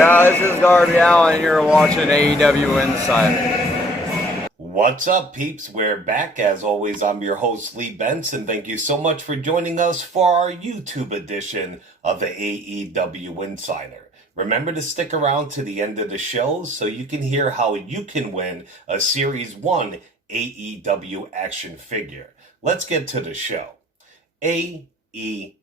Yeah, this is Garby Allen, and you're watching AEW Insider. What's up, peeps? We're back. As always, I'm your host, Lee Benson. Thank you so much for joining us for our YouTube edition of the AEW Insider. Remember to stick around to the end of the show so you can hear how you can win a Series 1 AEW action figure. Let's get to the show. AEW.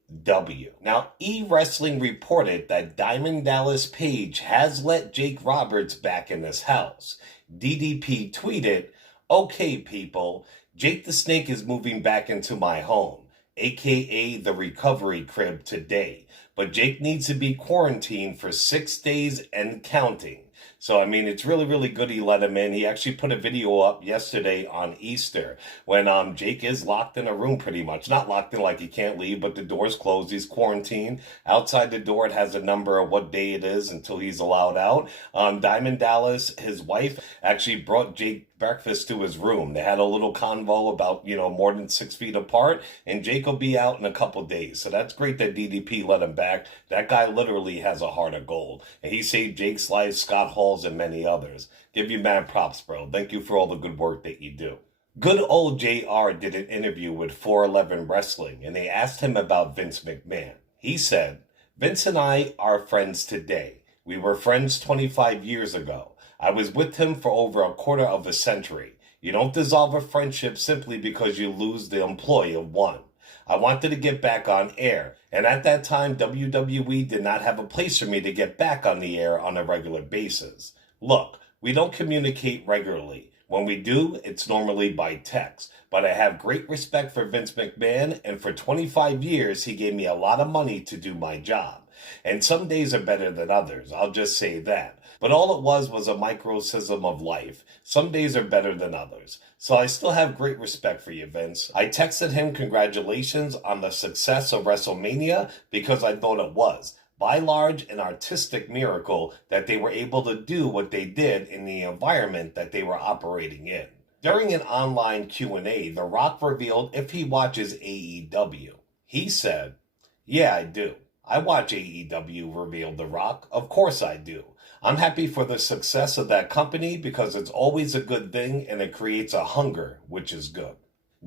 Now, E-Wrestling reported that Diamond Dallas Page has let Jake Roberts back in his house. DDP tweeted, "Okay, people, Jake the Snake is moving back into my home, aka the recovery crib today, but Jake needs to be quarantined for 6 days and counting." So, I mean, it's really, really good he let him in. He actually put a video up yesterday on Easter when Jake is locked in a room pretty much. Not locked in like he can't leave, but the door's closed. He's quarantined. Outside the door, it has a number of what day it is until he's allowed out. Diamond Dallas, his wife, actually brought Jake breakfast to his room. They had a little convo about, more than 6 feet apart, and Jake will be out in a couple days. So that's great that DDP let him back. That guy literally has a heart of gold. And he saved Jake's life, Scott Hall's, and many others. Give you mad props, bro. Thank you for all the good work that you do. Good old JR did an interview with 411 Wrestling, and they asked him about Vince McMahon. He said, "Vince and I are friends today. We were friends 25 years ago. I was with him for over a quarter of a century. You don't dissolve a friendship simply because you lose the employee of one. I wanted to get back on air, and at that time, WWE did not have a place for me to get back on the air on a regular basis. Look, we don't communicate regularly. When we do, it's normally by text. But I have great respect for Vince McMahon, and for 25 years, he gave me a lot of money to do my job. And some days are better than others, I'll just say that. But all it was a microcosm of life. Some days are better than others. So I still have great respect for you, Vince. I texted him congratulations on the success of WrestleMania because I thought it was, by large, an artistic miracle that they were able to do what they did in the environment that they were operating in." During an online Q&A, The Rock revealed if he watches AEW. He said, "Yeah, I do. I watch AEW," revealed The Rock. "Of course I do. I'm happy for the success of that company because it's always a good thing and it creates a hunger, which is good."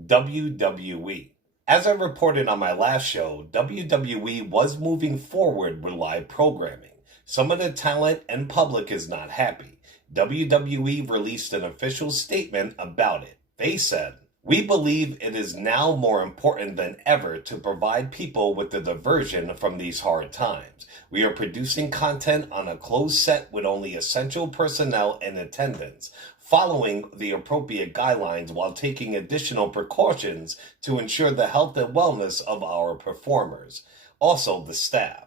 WWE. As I reported on my last show, WWE was moving forward with live programming. Some of the talent and public is not happy. WWE released an official statement about it. They said, "We believe it is now more important than ever to provide people with a diversion from these hard times. We are producing content on a closed set with only essential personnel in attendance, following the appropriate guidelines while taking additional precautions to ensure the health and wellness of our performers, also the staff.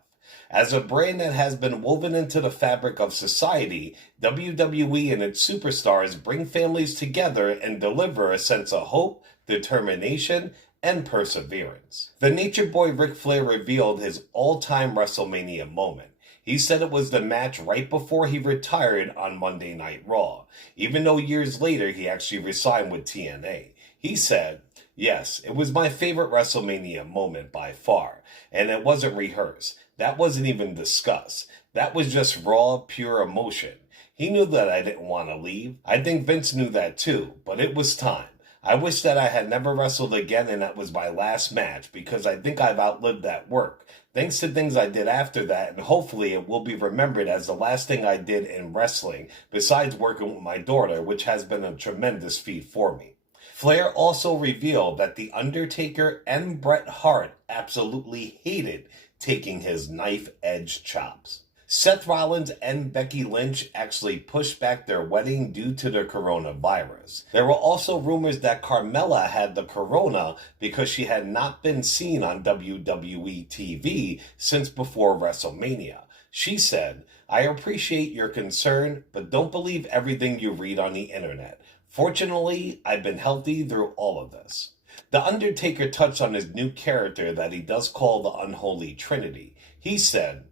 As a brand that has been woven into the fabric of society, WWE and its superstars bring families together and deliver a sense of hope, determination, and perseverance." The Nature Boy Ric Flair revealed his all-time WrestleMania moment. He said it was the match right before he retired on Monday Night Raw, even though years later he actually resigned with TNA. He said, "Yes, it was my favorite WrestleMania moment by far, and it wasn't rehearsed. That wasn't even discussed. That was just raw, pure emotion. He knew that I didn't want to leave. I think Vince knew that too, but it was time. I wish that I had never wrestled again and that was my last match because I think I've outlived that work. Thanks to things I did after that, and hopefully it will be remembered as the last thing I did in wrestling, besides working with my daughter, which has been a tremendous feat for me." Flair also revealed that The Undertaker and Bret Hart absolutely hated taking his knife-edge chops. Seth Rollins and Becky Lynch actually pushed back their wedding due to the coronavirus. There were also rumors that Carmella had the corona because she had not been seen on WWE TV since before WrestleMania. She said, "I appreciate your concern, but don't believe everything you read on the internet. Fortunately, I've been healthy through all of this." The Undertaker touched on his new character that he does call the Unholy Trinity. He said,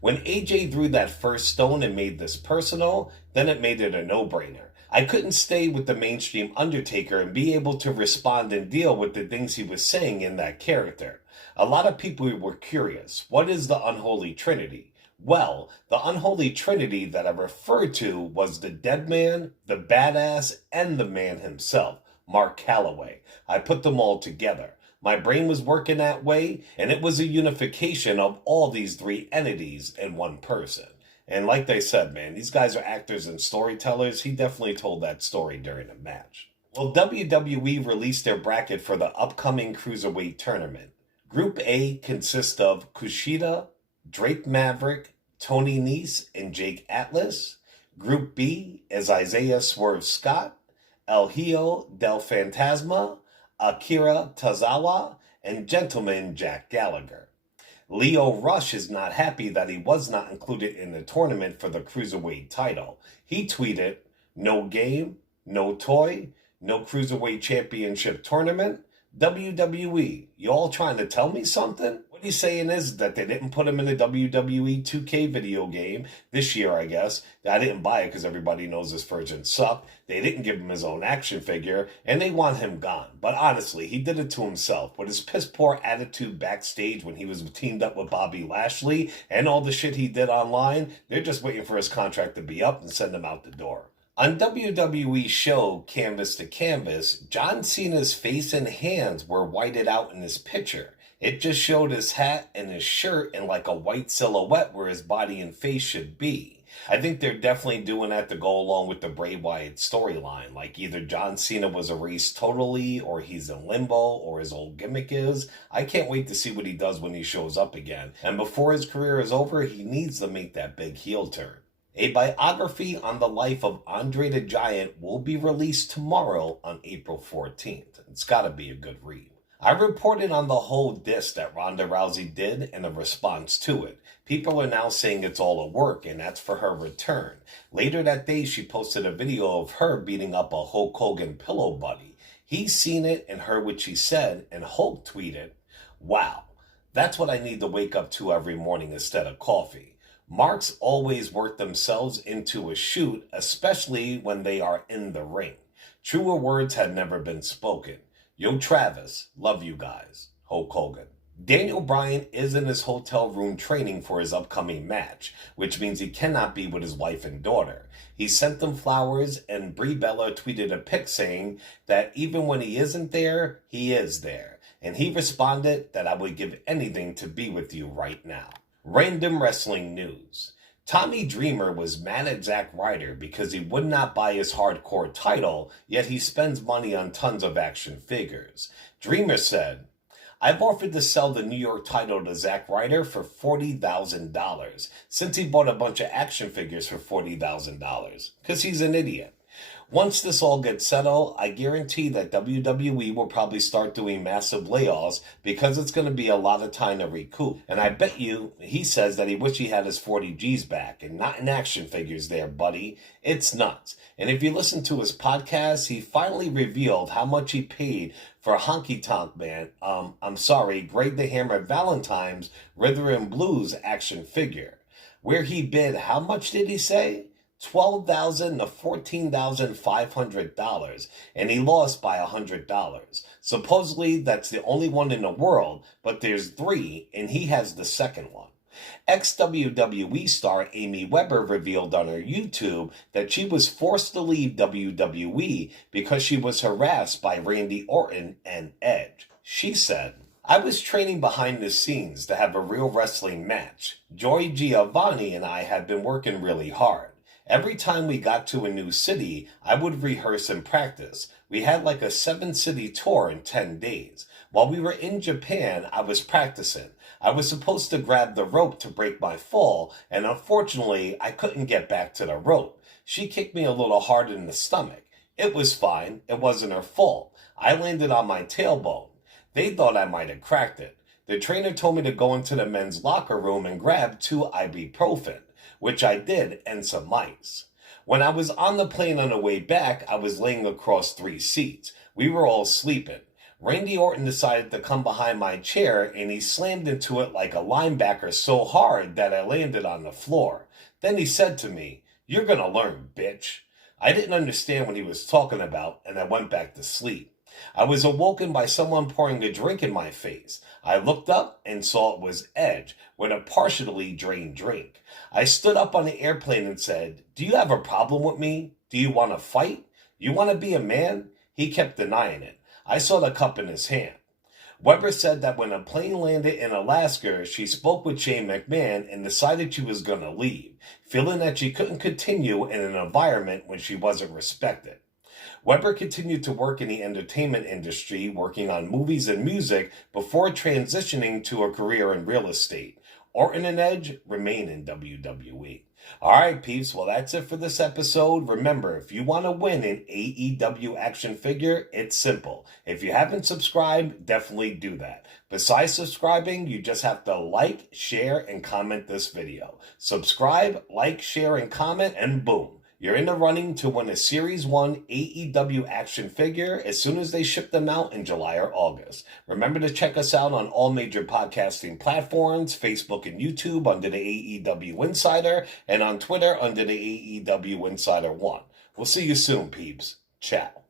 "When AJ threw that first stone and made this personal, then it made it a no-brainer. I couldn't stay with the mainstream Undertaker and be able to respond and deal with the things he was saying in that character. A lot of people were curious, what is the Unholy Trinity? Well, the unholy trinity that I referred to was the dead man, the badass, and the man himself, Mark Calloway. I put them all together. My brain was working that way, and it was a unification of all these three entities in one person. And like they said, man, these guys are actors and storytellers. He definitely told that story during the match. Well, WWE released their bracket for the upcoming Cruiserweight tournament. Group A consists of Kushida, Drake Maverick, Tony Nese, and Jake Atlas. Group B is Isaiah Swerve Scott, El Hijo del Fantasma, Akira Tozawa, and Gentleman Jack Gallagher. Leo Rush is not happy that he was not included in the tournament for the Cruiserweight title. He tweeted, "No game, no toy, no Cruiserweight Championship tournament. WWE, you all trying to tell me something?" What he's saying is that they didn't put him in the WWE 2K video game this year, I guess. I didn't buy it because everybody knows this version sucked. They didn't give him his own action figure, and they want him gone. But honestly, he did it to himself. With his piss-poor attitude backstage when he was teamed up with Bobby Lashley and all the shit he did online, they're just waiting for his contract to be up and send him out the door. On WWE's show, Canvas to Canvas, John Cena's face and hands were whited out in his picture. It just showed his hat and his shirt in like a white silhouette where his body and face should be. I think they're definitely doing that to go along with the Bray Wyatt storyline. Like either John Cena was erased totally, or he's in limbo, or his old gimmick is. I can't wait to see what he does when he shows up again. And before his career is over, he needs to make that big heel turn. A biography on the life of Andre the Giant will be released tomorrow on April 14th. It's gotta be a good read. I reported on the whole diss that Ronda Rousey did and a response to it. People are now saying it's all a work and that's for her return. Later that day, she posted a video of her beating up a Hulk Hogan pillow buddy. He's seen it and heard what she said, and Hulk tweeted, "Wow, that's what I need to wake up to every morning instead of coffee." Marks always work themselves into a shoot, especially when they are in the ring. Truer words had never been spoken. Yo, Travis, love you guys. Hulk Hogan. Daniel Bryan is in his hotel room training for his upcoming match, which means he cannot be with his wife and daughter. He sent them flowers, and Brie Bella tweeted a pic saying that even when he isn't there, he is there. And he responded that "I would give anything to be with you right now." Random wrestling news. Tommy Dreamer was mad at Zack Ryder because he would not buy his hardcore title, yet he spends money on tons of action figures. Dreamer said, "I've offered to sell the New York title to Zack Ryder for $40,000, since he bought a bunch of action figures for $40,000, because he's an idiot. Once this all gets settled, I guarantee that WWE will probably start doing massive layoffs because it's going to be a lot of time to recoup. And I bet you he says that he wished he had his 40 G's back and not in action figures there, buddy. It's nuts." And if you listen to his podcast, he finally revealed how much he paid for Honky Tonk Man, Greg the Hammer Valentine's Rhythm and Blues action figure. Where he bid, how much did he say? $12,000 to $14,500, and he lost by $100. Supposedly, that's the only one in the world, but there's three, and he has the second one. Ex-WWE star Amy Weber revealed on her YouTube that she was forced to leave WWE because she was harassed by Randy Orton and Edge. She said, "I was training behind the scenes to have a real wrestling match. Joy Giovanni and I had been working really hard. Every time we got to a new city, I would rehearse and practice. We had like a 7-city tour in 10 days. While we were in Japan, I was practicing. I was supposed to grab the rope to break my fall, and unfortunately, I couldn't get back to the rope. She kicked me a little hard in the stomach. It was fine. It wasn't her fault. I landed on my tailbone. They thought I might have cracked it. The trainer told me to go into the men's locker room and grab 2 ibuprofen, which I did, and some ice. When I was on the plane on the way back, I was laying across 3 seats. We were all sleeping. Randy Orton decided to come behind my chair, and he slammed into it like a linebacker so hard that I landed on the floor. Then he said to me, 'You're gonna learn, bitch.' I didn't understand what he was talking about, and I went back to sleep. I was awoken by someone pouring a drink in my face. I looked up and saw it was Edge with a partially drained drink. I stood up on the airplane and said, "Do you have a problem with me? Do you want to fight? You want to be a man?" He kept denying it. I saw the cup in his hand. Weber said that when a plane landed in Alaska, she spoke with Shane McMahon and decided she was going to leave, feeling that she couldn't continue in an environment when she wasn't respected. Weber continued to work in the entertainment industry, working on movies and music before transitioning to a career in real estate. Orton and Edge remain in WWE. Alright, peeps, well, that's it for this episode. Remember, if you want to win an AEW action figure, it's simple. If you haven't subscribed, definitely do that. Besides subscribing, you just have to like, share, and comment this video. Subscribe, like, share, and comment, and boom. You're in the running to win a Series 1 AEW action figure as soon as they ship them out in July or August. Remember to check us out on all major podcasting platforms, Facebook and YouTube under the AEW Insider, and on Twitter under the AEW Insider 1. We'll see you soon, peeps. Ciao.